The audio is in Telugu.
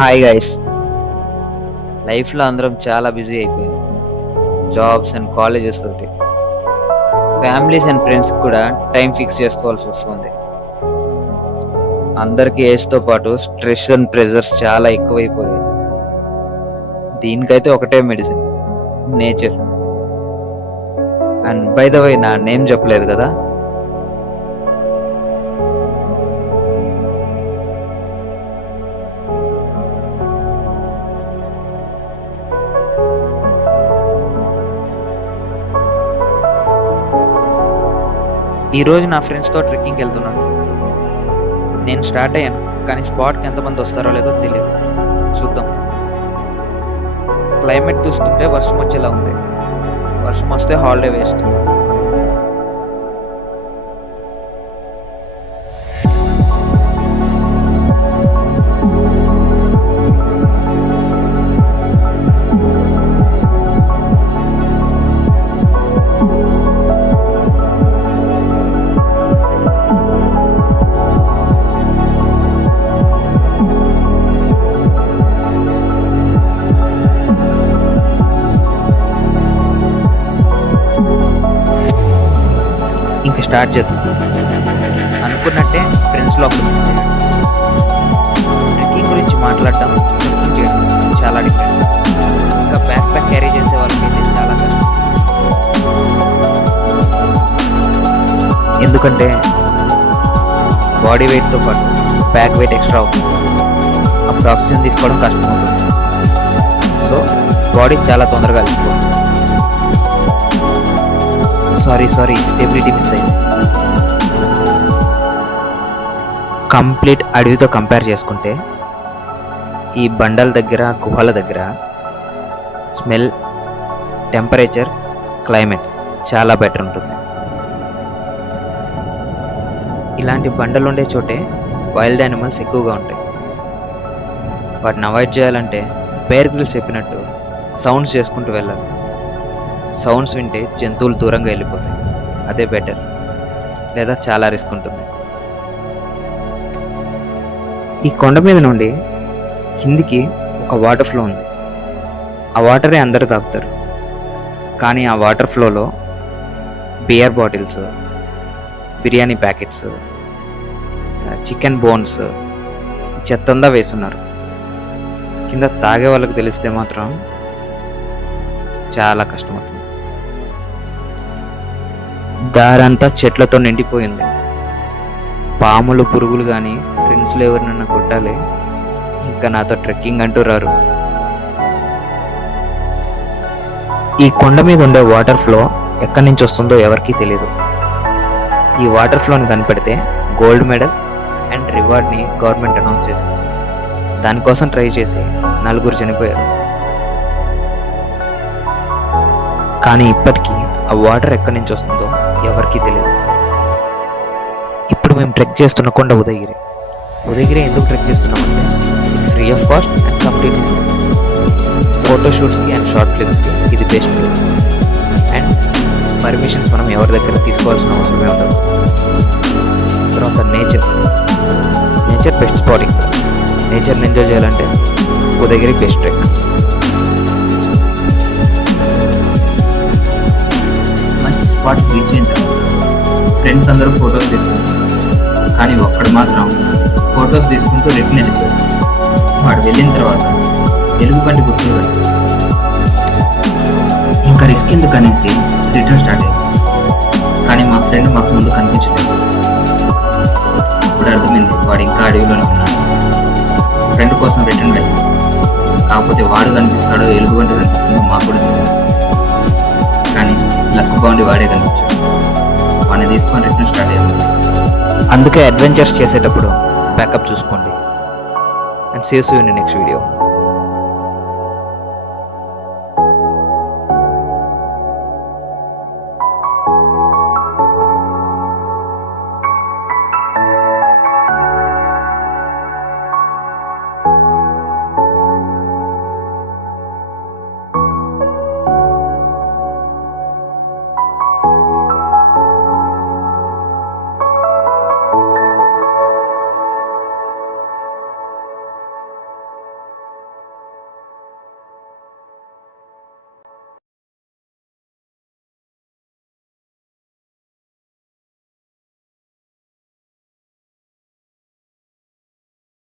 Hi guys. లైఫ్లో అందరం చాలా బిజీ అయిపోయాం. జాబ్స్ అండ్ కాలేజెస్ తోటి ఫ్యామిలీస్ అండ్ ఫ్రెండ్స్ కూడా టైం ఫిక్స్ చేసుకోవాల్సి వస్తుంది. అందరికీ ఏజ్తో పాటు స్ట్రెస్ అండ్ ప్రెజర్స్ చాలా ఎక్కువైపోయాయి. దీనికైతే ఒకటే medicine, nature. And by the way, నా నేమ్ చెప్పలేదు కదా. ఈరోజు నా ఫ్రెండ్స్తో ట్రెక్కింగ్కి వెళ్తున్నాను. నేను స్టార్ట్ అయ్యాను, కానీ స్పాట్కి ఎంతమంది వస్తారో లేదో తెలియదు. చూద్దాం. క్లైమేట్ చూస్తుంటే వర్షం వచ్చేలా ఉంది. వర్షం వస్తే హాలిడే వేస్ట్. ఇంక స్టార్ట్ చేద్దాం. అనుకున్నట్టే ఫ్రెండ్స్ లోపల మిస్ అయ్యాడు. ట్రెక్కింగ్ గురించి మాట్లాడటం, ట్రెక్కింగ్ చేయడం చాలా డిఫరెంట్. ఇంకా బ్యాక్ క్యారీ చేసే వాళ్ళకైతే చాలా కష్టం. ఎందుకంటే బాడీ వెయిట్తో పాటు బ్యాక్ వెయిట్ ఎక్స్ట్రా అవుతుంది. అప్పుడు ఆక్సిజన్ తీసుకోవడం కష్టం అవుతుంది. సో బాడీ చాలా తొందరగా అలసిపోతుంది. సారీ స్టెబిలిటీ మిస్ అయింది. కంప్లీట్ అడవితో కంపేర్ చేసుకుంటే ఈ బండల దగ్గర, గుహల దగ్గర స్మెల్, టెంపరేచర్, క్లైమేట్ చాలా బెటర్ ఉంటుంది. ఇలాంటి బండలు ఉండే చోటే వైల్డ్ యానిమల్స్ ఎక్కువగా ఉంటాయి. వాటిని అవాయిడ్ చేయాలంటే బేర్ గ్రిల్స్ చెప్పినట్టు సౌండ్స్ చేసుకుంటూ వెళ్ళాలి. సౌండ్స్ వింటే జంతువులు దూరంగా వెళ్ళిపోతాయి. అదే బెటర్. లేదా చాలా రిస్క్ ఉంటుంది. ఈ కొండ మీద నుండి కిందికి ఒక వాటర్ ఫ్లో ఉంది. ఆ వాటరే అందరూ తాగుతారు. కానీ ఆ వాటర్ ఫ్లోలో beer bottles, biryani packets, chicken bones, చెత్తంతా వేసున్నారు. కింద తాగే వాళ్ళకి తెలిస్తే మాత్రం చాలా కష్టమవుతుంది. దారంతా చెట్లతో నిండిపోయింది. పాములు, పురుగులు కానీ ఫ్రెండ్స్లో ఎవరినన్నా కొట్టాలి. ఇంకా నాతో ట్రెక్కింగ్ అంటూ రారు. ఈ కొండ మీద ఉండే వాటర్ ఫ్లో ఎక్కడి నుంచి వస్తుందో ఎవరికీ తెలియదు. ఈ వాటర్ ఫ్లోని కనిపెడితే గోల్డ్ మెడల్ అండ్ రివార్డ్ని గవర్నమెంట్ అనౌన్స్ చేసింది. దానికోసం ట్రై చేసి 4 చనిపోయారు. కానీ ఇప్పటికీ ఆ వాటర్ ఎక్కడి నుంచి వస్తుందో ఎవరికీ తెలియదు. ఇప్పుడు మేము ట్రెక్ చేస్తున్న కొండ ఉదయగిరి. ఉదయగిరి ఎందుకు ట్రెక్ చేస్తున్నామంటే free of cost and completely safe. ఫోటోషూట్స్కి అండ్ షార్ట్ ఫిల్మ్స్కి ఇది బెస్ట్ ప్లేస్. అండ్ పర్మిషన్స్ మనం ఎవరి దగ్గర తీసుకోవాల్సిన అవసరమే ఉండదు. తర్వాత నేచర్ బెస్ట్ స్పాట్. ఇక్కడ నేచర్ని ఎంజాయ్ చేయాలంటే Udayagiri best trek. Spot reach అయిన తర్వాత ఫ్రెండ్స్ అందరూ ఫొటోస్ తీసుకుంటారు. కానీ ఒక్కడు మాత్రం ఫొటోస్ తీసుకుంటూ రిటర్న్ వెళ్ళిపోయాడు. వాడు వెళ్ళిన తర్వాత ఎలుగు కంటి గుర్తులు కనిపిస్తుంది. ఇంకా రిస్క్ ఎందుకు అనేసి రిటర్న్ స్టార్ట్ అయ్యింది. కానీ మా ఫ్రెండ్ మాకు ముందు కనిపించలేదు. ఇప్పుడు అర్థమైంది వాడు ఇంకా అడవిలోనే ఉన్నాడు. ఫ్రెండ్ కోసం రిటర్న్ వెళ్ళాడు. కాకపోతే వాడు కనిపిస్తాడో ఎలుగు కంటి కనిపిస్తుందో మాకు కూడా తెలియదు. కానీ లక్ బాగుండి వాడే కనిపించాడు. వాడిని తీసుకొని రిటర్న్ స్టార్ట్ అయ్యాము. అందుకే అడ్వెంచర్స్ చేసేటప్పుడు బ్యాకప్ చూసుకోండి. And see you in next video.